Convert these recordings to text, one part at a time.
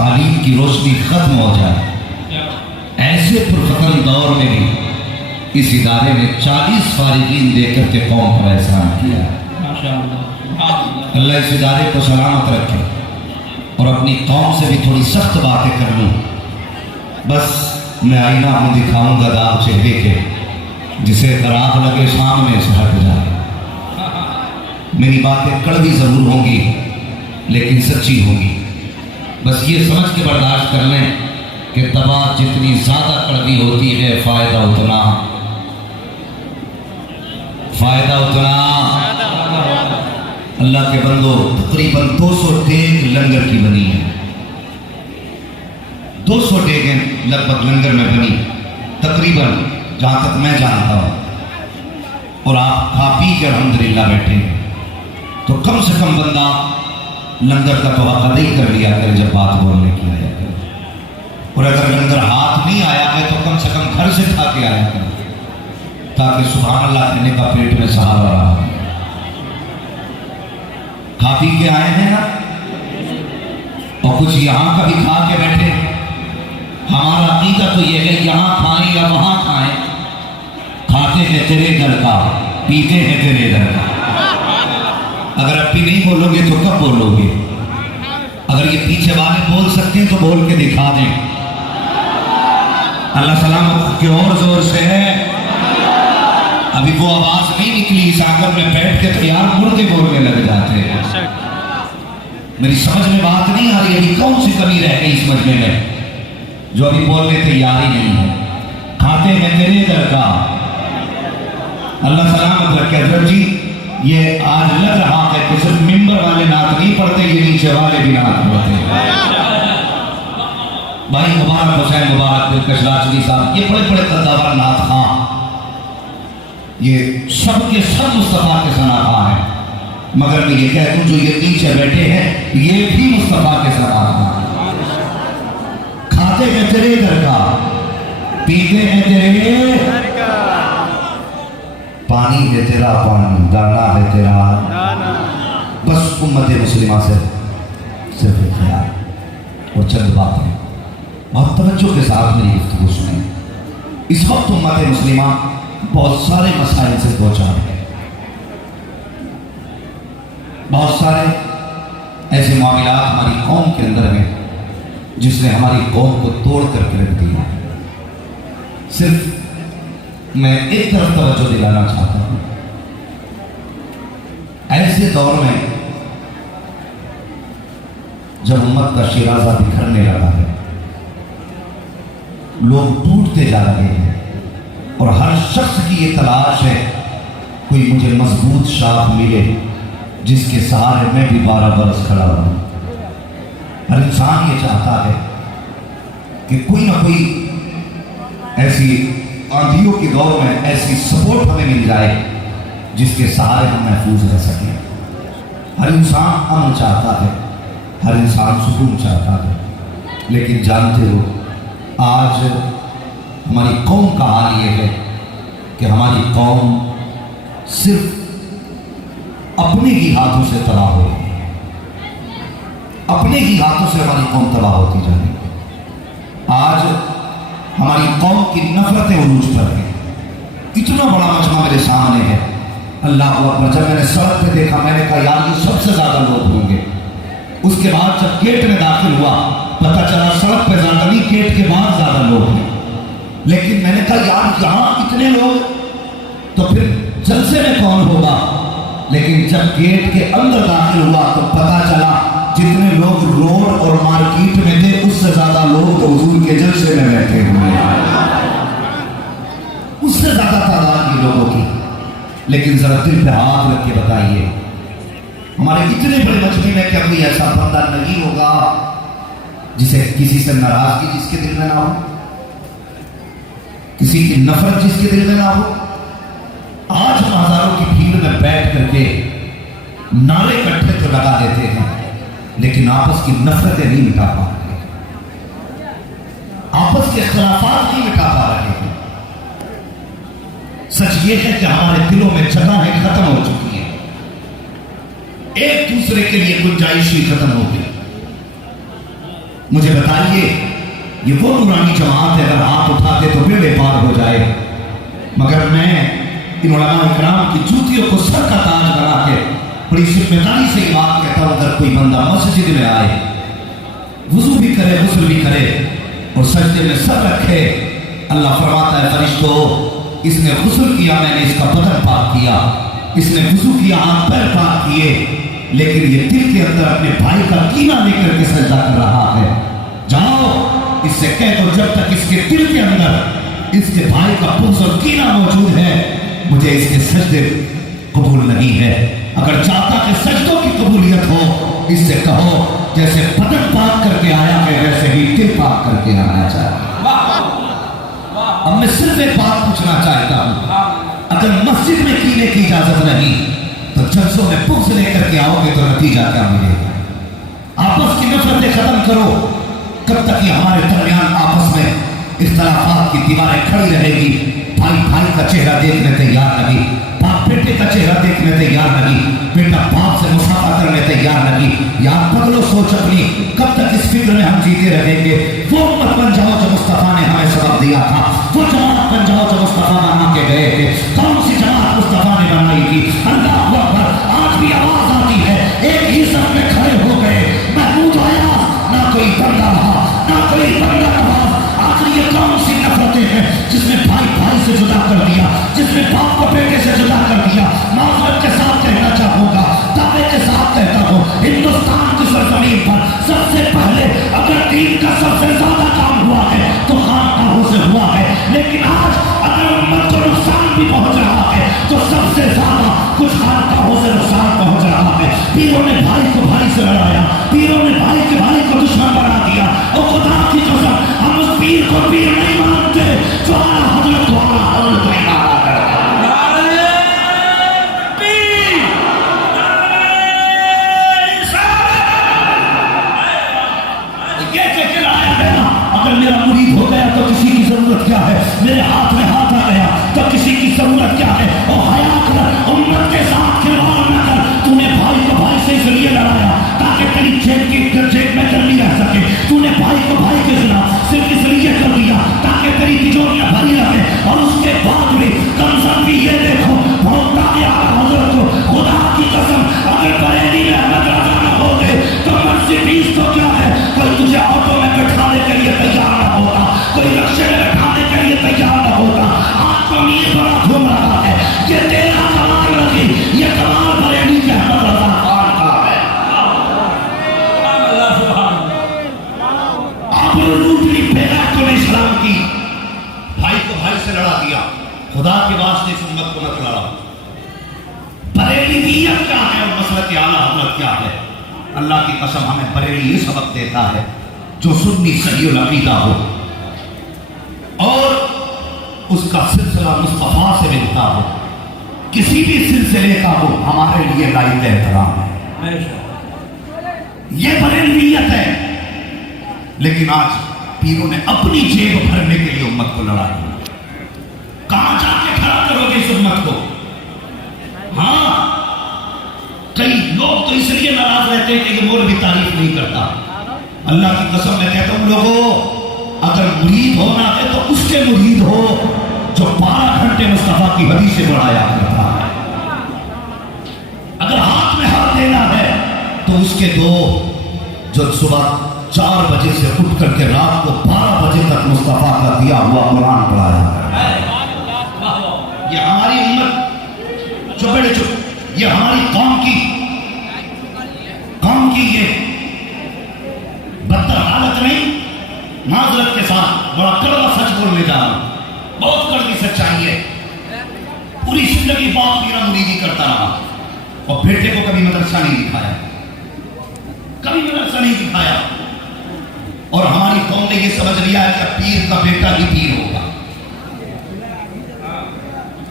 تعلیم کی روشنی ختم ہو جائے، ایسے پرفتن دور میں بھی اس ادارے نے 40 فارغین دے کر کے قوم پر احسان کیا۔ اللہ اس ادارے کو سلامت رکھے اور اپنی قوم سے بھی تھوڑی سخت باتیں کر لوں، بس میں آئینہ ہوں دکھاؤں گا داغ چہرے کے، جسے خراب لگے سامنے سے ہٹ جائے۔ میری باتیں کڑوی ضرور ہوں گی لیکن سچی ہوں گی، بس یہ سمجھ کے برداشت کر لیں کہ تباہ جتنی زیادہ کڑوی ہوتی ہے فائدہ اتنا اللہ کے بندو تقریباً 200 ٹیک لنگر کی بنی ہے، 200 ٹیکیں لگ بھگ لنگر میں بنی تقریباً، جہاں تک میں جانتا ہوں، اور آپ کھا پی کے الحمدللہ بیٹھے ہیں، تو کم سے کم بندہ لنگر کا توقع نہیں کر لیا کرے جب بات بولنے کی آیا کرے، اور اگر لنگر ہاتھ نہیں آیا ہے تو کم سے کم گھر سے کھا کے آیا کرے، تاکہ سبحان اللہ کہنے کا پیٹ میں سہارا رہا۔ کھا پی کے آئے ہیں نا، اور کچھ یہاں کا بھی کھا کے بیٹھے۔ ہمارا عقیدہ تو یہ ہے یہاں کھائیں یا وہاں کھائیں، کھاتے ہیں تیرے گھر کا، پیتے ہیں تیرے گھر کا۔ اگر اب بھی نہیں بولو گے تو کب بولو گے؟ اگر یہ پیچھے والے بول سکتے ہیں تو بول کے دکھا دیں۔ اللہ سلامت کے اور زور سے ہے۔ ابھی وہ آواز نہیں نکلی، اس آنگن میں بیٹھ کے تیار مردے بولنے لگ جاتے ہیں۔ میری سمجھ میں بات نہیں آ رہی، ابھی کون سی کمی رہ گئی اس مجمع میں جو ابھی بولنے تیار ہی نہیں ہے؟ کھاتے ہیں تیرے در کا، اللہ سلامت رکھے۔ حضرت جی یہ آج لگ رہا ہے کہ صرف ممبر والے نعت نہیں پڑھتے، یہ نیچے والے بھی نعت پڑھتے ہیں۔ بھائی مبارک حسین مبارک دلکش لاچنی صاحب، یہ بڑے بڑے قداور نعت خواں، یہ سب کے سب مصطفیٰ کے ثناء ہیں، مگر میں یہ کہہ دوں جو یہ نیچے بیٹھے ہیں یہ بھی مصطفیٰ کے ثناء ہیں۔ کھاتے ہیں تیرے گھر کا، پیتے ہیں تیرے گھر کا، پانی ہے تیرا پانی، دانا ہے تیرا، بس امت مسلمہ سے صرف خیال اور چند باتیں بہت توجہ کے ساتھ میری گفتگو سنیں۔ اس وقت امت مسلمہ بہت سارے مسائل سے دوچار ہے، بہت سارے ایسے معاملات ہماری قوم کے اندر ہیں جس نے ہماری قوم کو توڑ کر کے رکھ دیا۔ صرف میں ایک طرف توجہ دلانا چاہتا ہوں، ایسے دور میں جب امت کا شیرازہ بکھرنے لگا ہے، لوگ ٹوٹتے جا رہے ہیں، اور ہر شخص کی یہ تلاش ہے کوئی مجھے مضبوط شاخ ملے جس کے سہارے میں بھی 12 برس کھڑا ہوں۔ ہر انسان یہ چاہتا ہے کہ کوئی نہ کوئی ایسی آندھیوں کے دور میں ایسی سپورٹ ہمیں مل جائے جس کے سہارے ہم محفوظ رہ سکیں۔ ہر انسان امن چاہتا ہے، ہر انسان سکون چاہتا ہے، لیکن جانتے ہو آج ہماری قوم کا حال یہ ہے کہ ہماری قوم صرف اپنے ہی ہاتھوں سے تباہ ہو رہی ہے، اپنے ہی ہاتھوں سے ہماری قوم تباہ ہوتی جا رہی ہے۔ آج ہماری قوم کی نفرتیں عروج پر ہیں۔ اتنا بڑا مجمع میرے سامنے ہے، اللہ اکبر۔ جب میں نے سڑک پہ دیکھا میں نے کہا یار یہ سب سے زیادہ لوگ ہوں گے۔ اس کے بعد جب گیٹ میں داخل ہوا پتہ چلا سڑک پہ زیادہ نہیں، گیٹ کے بعد زیادہ لوگ ہیں، لیکن میں نے کہا یار یہاں اتنے لوگ تو پھر جلسے میں کون ہوگا؟ لیکن جب گیٹ کے اندر داخل ہوا تو پتہ چلا جتنے لوگ روڈ اور مارکیٹ میں تھے اس سے زیادہ لوگ تو حضور کے جلسے میں بیٹھے ہوئے ہیں، اس سے زیادہ تعداد کی لوگوں کی۔ لیکن ذرا دل پہ ہاتھ رکھ کے بتائیے ہمارے اتنے بڑے مجمع میں کیا کوئی ایسا بندہ نہیں ہوگا جسے کسی سے ناراضگی جس کے دل میں نہ ہو، کسی کی نفرت جس کے دل میں نہ ہو؟ آج ہم ہزاروں کی بھیڑ میں بیٹھ کر کے نعرے اکٹھے تو لگا دیتے ہیں لیکن آپس کی نفرتیں نہیں مٹا پا رہے، آپس کے اختلافات نہیں مٹا پا رہے ہیں۔ سچ یہ ہے کہ ہمارے دلوں میں جگہیں ختم ہو چکی ہیں، ایک دوسرے کے لیے گنجائش ہی ختم ہو گئی۔ मुझे बताइए, ये वो नूरानी जमात है, अगर हाथ उठाते तो बेड़े पार हो जाए। मगर मैं इन उलमा इकराम की जूतियों को सर का ताज बना के बड़ी जिम्मेदारी से ये बात कहता हूँ, अगर कोई बंदा मस्जिद में आए, वुजू भी करे, गुस्ल भी करे और सजदे में सर रखे, अल्लाह फरमाता है फरिश्तों, इसने गुस्ल किया, मैंने इसका बदन पाक किया, इसने वुजू किया, हाथ पैर पाक किए, लेकिन ये दिल के अंदर अपने भाई का कीना लेकर के सजदा कर रहा है। जाओ इससे कह दो, जब तक इसके दिल के अंदर इसके भाई का बुग़्ज़ और कीना मौजूद है, मुझे इसके सजदे कबूल नहीं है। अगर चाहता कि सजदों की कबूलियत हो, इससे कहो जैसे बदन पाक करके आया है वैसे ही दिल पाक करके आना चाहिए। अब मैं सिर्फ एक बात पूछना चाहता हूं, अगर मस्जिद में कीने की इजाजत नहीं तो जलसों में बुग़्ज़ लेकर के आओगे तो नतीजा क्या मिलेगा? आपस की नफरतें खत्म करो। कब तक ये हमारे दरमियान आपस में इख्तलाफात की दीवारें खड़ी रहेगी? भाई भाई का चेहरा देखने तैयार नहीं, बाप बेटे का चेहरा देखने तैयार नहीं, बेटा बाप से मुसाफा करने तैयार नहीं। यार बदलो सोच अपनी, कब तक इस फिक्र में हम जीते रहेंगे? वो उम्मत बन जाओ जो मुस्तफा ने हमें सबक दिया था, वो जमात बन जाओ जो मुस्तफा बना के गए थे। कौन सी जमात मुस्तफा ने बनाई थी? अल्लाह अकबर। आज भी आवाज आती है, एक ही सब में खड़े हो गए, महमूद आया, ना कोई बंदा रहा, ना कोई बंदा रहा। आखिर ये कौन सी नफरतें हैं जिसमें भाई भाई से जुदा कर दिया, जिसमें बाप को बेटे से जुदा कर दिया? माज़रत के साथ कहना चाहूंगा, दावे के साथ कहता हूँ, हिंदुस्तान की सरजमीन पर सबसे पहले अगर दीन का सबसे ज्यादा काम हुआ है तो खानकाहों से हुआ है। लेकिन आज अगर उम्मत को नुकसान भी पहुंच रहा है तो सबसे ज्यादा कुछ खानकाहों से नुकसान पहुंच रहा है। पीरों ने भाई को भाई से लड़ाया, पीरों ने भाई के भाई को दुश्मन बना दिया। और खुदा की कसम, हम उस पीर को पीर नहीं मानते जो आला हज़रत को आला हज़रत नहीं माना करता। अगर मेरा मुरीद हो गया तो किसी की जरूरत क्या है? मेरे हाथ में हाथ आ गया तो किसी की जरूरत क्या है? और हया कर, उम्मत के साथ खिलवाड़ न कर। तूने भाई को भाई से इसलिए लड़ाया ताकि तेरी जेब में गर्मी रह सके। तूने भाई को भाई के खिलाफ सिर्फ इसलिए कर दिया ताकि तेरी तिजोरियां भरी रहे। और उसके बाद भी कंसम भी ये देखो, भोगता के आला हज़रत को, खुदा की कसम, अगर बरेली में अहमद रजा न होते तो मर्सिडीज तो क्या है, कोई तुझे ऑटो में बैठाने के लिए तैयार न होता, कोई रक्शे में बैठाने के लिए तैयार न होता। आज तो मीर बड़ा घूम रहा है, ये तेरा कमाल नहीं, ये कमाल बरेली के अहमद रजा खान का है। आपने लूट ली बेगैरत को इस्लाम की, भाई को भाई से लड़ा दिया। खुदा के वास्ते इस उम्मत को मत लड़ा। बरेलीयत क्या है और मसलक आला हज़रत क्या है? अल्लाह की कसम, हमें बरेली ये सबक देता है जो सुन्नी सही अकीदा हो और उसका सिलसिला मुस्तफा से मिलता हो, किसी भी सिलसिले का हो, हमारे लिए लायक एहतराम है। ये बरेलियत है। लेकिन आज पीरों ने अपनी जेब भरने के लिए उम्मत को लड़ा दिया। कहां जाके खड़ा करोगे इस उम्मत को? हाँ, कई लोग तो इसलिए नाराज रहते हैं कि ये मौलवी तारीफ नहीं करता। अल्लाह की कसम मैं कहता हूं लोगों, अगर मुरीद होना है तो उसके मुरीद हो जो 12 घंटे मुस्तफा की हदीसें बढ़ाया करता है। अगर हाथ में हाथ देना है तो उसके दो जो सुबह 4 बजे से उठ करके रात को 12 बजे तक मुस्तफा का दिया हुआ कुरान पढ़ाया। ये हमारी उम्मत जो बड़े जो ये हमारी कौम की ये बदतर हालत नहीं, माजरत के साथ बड़ा कड़वा सच बोलने जा रहा हूं, बहुत कड़वी सच्चाई है। पूरी जिंदगी बाप मेरा मुरीदी करता रहा और बेटे को कभी मदरसा नहीं दिखाया, कभी मदरसा नहीं दिखाया। और हमारी कौम ने यह समझ लिया है कि पीर का बेटा ही पीर होगा।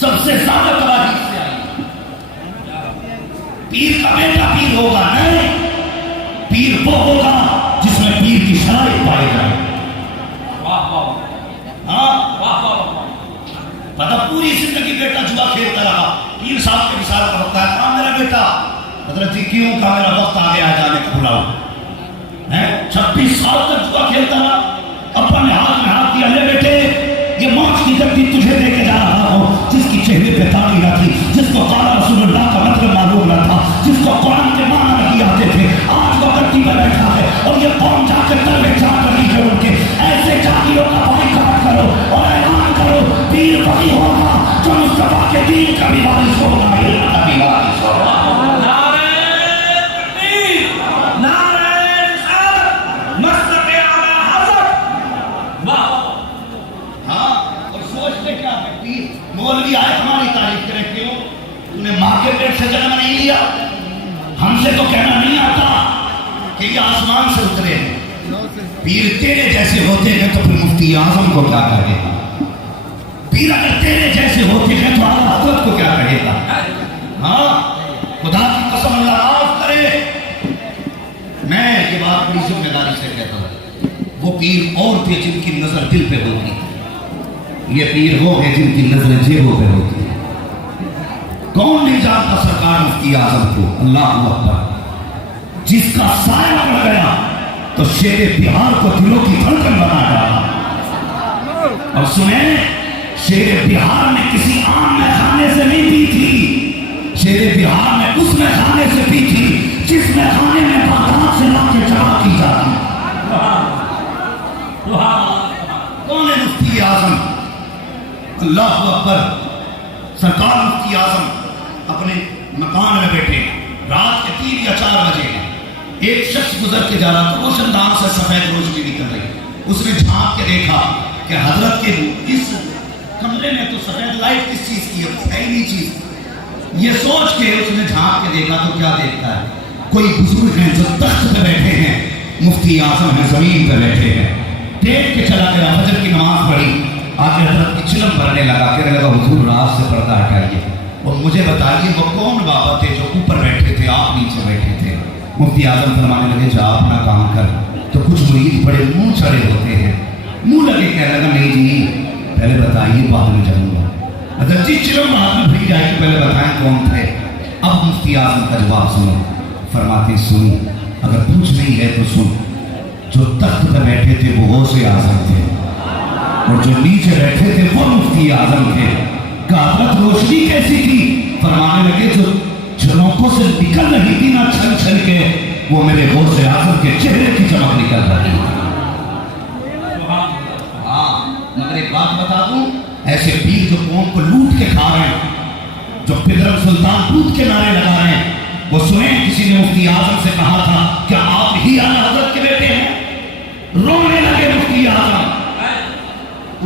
सबसे ज्यादा तबाही से आई, पीर का बेटा पीर होगा नहीं, पीर वो होगा जिसमें पीर की शराइत पाई जाए। पता पूरी जिंदगी बेटा जुआ खेलता रहा, पीर साहब के विशाल का वक्त आया, कहा मेरा बेटा, हजरत जी क्यों? कहा मेरा वक्त आ गया जाने का, बुलाओ। 26 साल तक जुआ खेलता रहा, अब्बा ने हाथ में हाथ दिया, ले बेटे ये मौत की गद्दी तुझे देके जा रहा हूँ। जिसकी चेहरे पे दाढ़ी न थी, जिसको काला रसूलुल्लाह का मतलब मालूम न था, जिसको कुरान के माना नहीं आते थे, आज वो गद्दी पर बैठा है और ये कौम जाकर तलवे चाट रही है उनके। ऐसे जातियों का बाइकाट करो और ऐलान करो, पीर वही होगा जो मुस्तफा के दीन का भी वारिस होगा, इल्ला भी वारिस होगा। मौलवी आए हमारी तारीफ करें, क्यों? तूने माँ के पेट से जन्म नहीं लिया। हमसे तो कहना नहीं आता कि ये आसमान से उतरे हैं। पीर तेरे जैसे होते हैं तो फिर मुफ्ती आजम को क्या कहेगा? पीर अगर तेरे जैसे होते हैं तो आला हज़रत को क्या कहेगा? हाँ, खुदा की कसम अल्लाह माफ करे, मैं ये बात बड़ी जिम्मेदारी से कहता हूँ। वो पीर और थे जिनकी नजर दिल पे होती, ये पीर वो है जिनकी नजर जेबों पे होती है। कौन नहीं जानता सरकार मुफ्ती आजम को? अल्लाह अकबर। जिसका साया पड़ गया तो शेरे बिहार को दिलों की धड़कन बना डाला। और सुने, शेरे बिहार ने किसी आम में खाने से नहीं पी थी, शेरे बिहार ने उस में खाने से पी थी जिसमें खाने में बागात से लाके चढ़ा की जाती। कौन है मुफ्ती आजम? अल्लाह अकबर। सरकार मुफ्ती आजम अपने मकान में बैठे, रात के 3 या 4 बजे एक शख्स गुजर के जा रहा था, रोशनदान से सफेद रोशनी निकल रही। उसने झांक के देखा कि हजरत के इस कमरे में तो सफेद लाइट किस चीज की है ही नहीं चीज। ये सोच के उसने झांक के देखा तो क्या देखता है, कोई बुजुर्ग हैं जो तख्त पे बैठे हैं, मुफ्ती आजम है जमीन पे बैठे हैं। देख के चला गया, फजर की नमाज पढ़ी, आके हजरत की चिलम भरने लगा, कहने लगा हुजूर रात से पर्दा हटाइए और मुझे बताइए वो कौन बाबा थे जो ऊपर बैठे थे, आप नीचे बैठे थे। मुफ्ती आजम फरमाने लगे जा अपना काम कर। तो कुछ मुरीद बड़े मुंह चढ़े होते हैं, मुंह लगे कहने लगा नहीं जी पहले बताइए बाद में जानूंगा। अगर जी चिलम बाद में भरी जाएगी, पहले बताएं कौन थे। अब मुफ्ती आजम का जवाब सुनो, फरमाते सुन, अगर पूछ नहीं है तो सुन, जो तख्त पर बैठे थे वो गौसे आजम थे और जो नीचे बैठे थे वो मुफ्ती आजम थे। काबत रोशनी कैसी थी? फरमाने लगे जो झरोकों से निकल रही थी ना छल छल के, वो मेरे गौसे आजम के चेहरे की चमक निकल रही थी। हाँ, मगर एक बात बता दूं, ऐसे पीर जो कौम को लूट के खा रहे हैं, जो पिदरम सुल्तान दूध के नारे लगा रहे हैं, वो सुने किसी ने मुफ्ती आजम से कहा था क्या आप ही आला हज़रत के बेटे हैं? रोने लगे मुफ्ती आजम।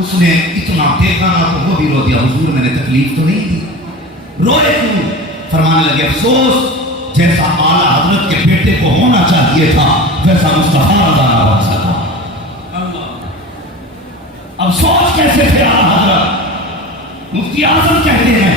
उसने इतना देखा ना तो वो भी रो दिया, हुजूर मैंने तकलीफ तो नहीं दी। रोए क्यों? फरमाने लगे अफसोस जैसा आला हज़रत के बेटे को होना चाहिए था वैसा मुस्तफा अदा ना बन सका। अफसोस कैसे थे आला हज़रत? मुफ्ती आजम कहते हैं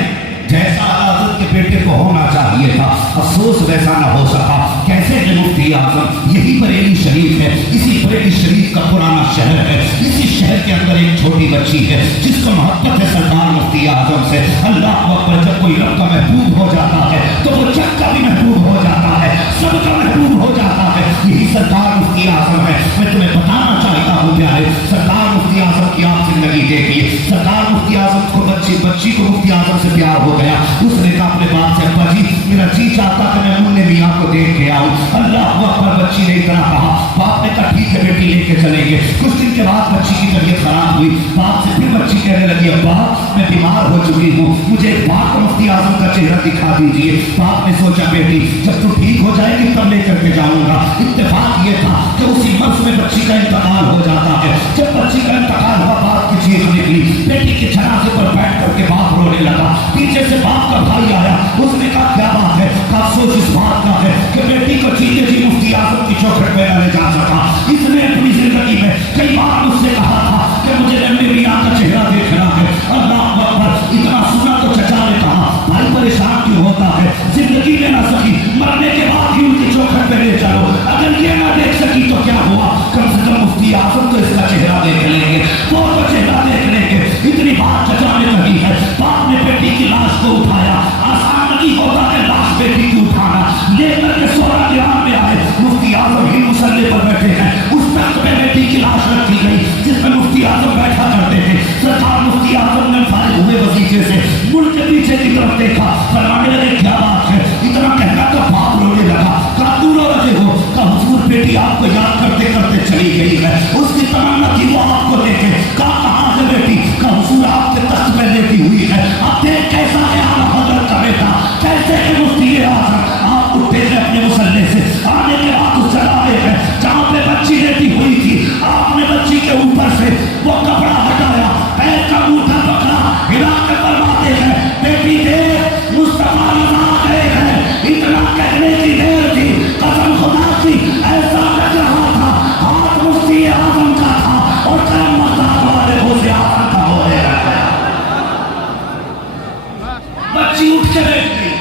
जैसा आला हज़रत के बेटे को होना चाहिए था, अफसोस वैसा ना हो सका। कैसे है मुफ्ती आजम? यही बरेली शरीफ है, इसी बरेली शरीफ का पुराना शहर है, इसी शहर के अंदर एक छोटी बच्ची है जिसको मोहब्बत है सरदार मुफ्ती आजम से। अल्लाह अकबर, जब कोई रब का महबूब हो जाता है तो वो जग का भी महबूब हो जाता है, सबका महबूब हो जाता है। यही सरदार मुफ्ती आजम है। मैं तुम्हें बताना चाहता हूँ प्यारे, सरदार मुफ्ती आजम की आप जिंदगी देखिए। सरदार मुफ्ती आजम को बच्ची को मुफ्ती आजम से प्यार हो गया। उसने कहा अपने बाप से अब्बा जी मेरा जी चाहता कि मैं मुन्ने मियाँ को देख के आऊँ। अल्लाह अकबर, बच्ची ने इतना कहा, बाप ने कहा ठीक है बेटी लेके चलेंगे। कुछ दिन के बाद बच्ची की तबीयत खराब हुई, बाप से फिर बच्ची कहने लगी अब्बा मैं बीमार हो चुकी हूँ, मुझे एक बार को मुफ्ती आजम का चेहरा दिखा दीजिए। बाप ने सोचा बेटी जब तू ठीक हो जाएगी तब लेकर के जाऊंगा। इत्तेफाक ये था कि उसी मर्ज में बच्ची का इंतकाल हो जाता है। जब बच्ची का इंतकाल हुआ, बाप की चीख निकली, बेटी के जनाजे पर बैठ करके बाप रोने लगा। पीछे से बाप का भाई आया, उसने कहा क्या बात है? अफसोस इस बात का है कि बेटी को जीते जी मुफ्ती आजम की चौखट पे न ले जा सका। इसने अपनी जिंदगी में कई बार मुझसे कहा था कि मुझे नन्हे मियाँ का चेहरा देखना है। अल्लाह अकबर, इतना सुना तो चचा ने कहा भाई परेशान क्यों होता है, जिंदगी में ना सकी, मरने के बाद ही उनकी चौखट पे ले चलो। अगर ये ना देख सकी तो क्या हुआ, कम से कम मुफ्ती आजम तो इसका चेहरा देख लेंगे, वो तो चेहरा देख लेंगे। इतनी बात चचा ने कही है। बाप ने बेटी की लाश को उठाया, आसान नहीं होता है लाश बेटी की उठाना, लेकर के सोरा दीवार में आए। मुफ्ती आजम ही मुसल्ले पर बैठे بات کرتے کرتے چلی گئی ہے. اس کی تمنا تھی وہ آپ کو دیکھے. کہاں سے بیٹی کا حضور آپ کے تخت پہ لیٹی ہوئی ہے. اب دیکھ کیسا ہے آپ حضرت کا بیٹا, کیسے کہ مفتی اعظم آپ اٹھے تھے اپنے مسلح سے, آنے کے بعد اس جگہ آئے ہیں جہاں پہ بچی لیٹی ہوئی تھی. آپ نے بچی کے اوپر سے وہ کپڑا ہٹایا, پیر کا انگوٹھا پکڑا, ہلا کے فرماتے ہیں بیٹی دیکھ مصطفیٰ رضا گئے ہیں. اتنا کہنے کی دیر تھی, قسم خدا کی ایسا لگ رہا تھا ہاتھ مفتی اعظم کا تھا اور کرم مزاد والے مفتی اعظم کا ہو رہا ہے. بچی اٹھ کے بیٹھ گئی.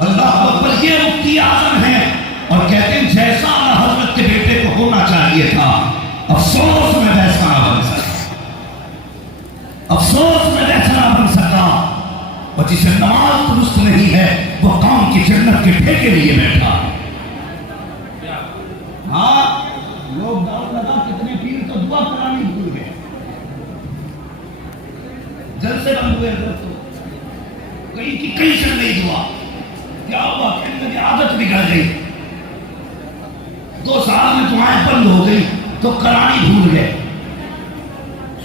اللہ اکبر, یہ مفتی اعظم ہیں اور کہتے ہیں جیسا حضرت کے بیٹے کو ہونا چاہیے تھا, افسوس میں ویسا نہ بن سکا, افسوس میں ویسا نہ بن سکا. اور جسے نماز درست نہیں ہے وہ قوم کی جنت کے ٹھیکے لیے بیٹھا. ہاں لوگ داؤ لگا کتنے پیر تو دعا کرانی بھول گئے, جلسے بند ہوئے حضرت تو کہیں کی کہیں سے نہیں دعا. کیا ہوا کہ ان کی عادت بگڑ گئی, 2 سال میں دعائیں بند ہو گئی تو کرانی بھول گئے.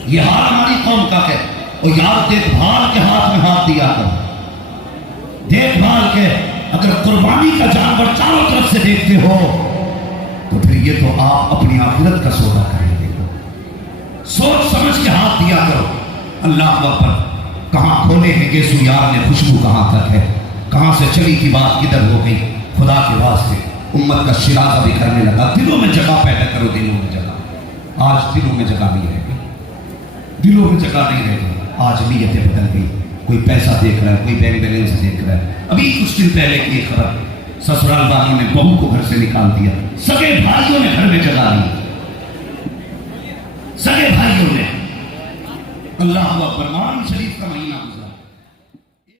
یہ حال ہماری قوم کا ہے. اور یار دیکھ بھال کے ہاتھ میں ہاتھ دیا کرو, دیکھ بھال کے. اگر قربانی کا جانور چاروں طرف سے دیکھتے ہو تو پھر یہ تو آپ اپنی آخرت کا سودا کریں گے. سوچ سمجھ کے ہاتھ دیا کرو. اللہ اکبر, کہاں کھولے ہیں یسوع یار نے خوشبو, کہاں تک ہے, کہاں سے چلی کی بات کدھر ہو گئی. خدا کے واسطے امت کا شرازہ بھی کرنے لگا. دلوں میں جگہ پیدا کرو, دلوں میں جگہ. آج دلوں میں جگہ نہیں رہ گئی, دلوں میں جگہ نہیں رہ گئی. آج نیتیں بدل گئی. کوئی پیسہ دیکھ رہا ہے, کوئی بینک بیلنس دیکھ رہا ہے. ابھی کچھ دن پہلے کی ایک خبر, سسرال والوں نے بہو کو گھر سے نکال دیا, سگے بھائیوں نے گھر میں جگہ لی, سگے بھائیوں نے. اللہ اکبر, قرآن شریف کا مہینہ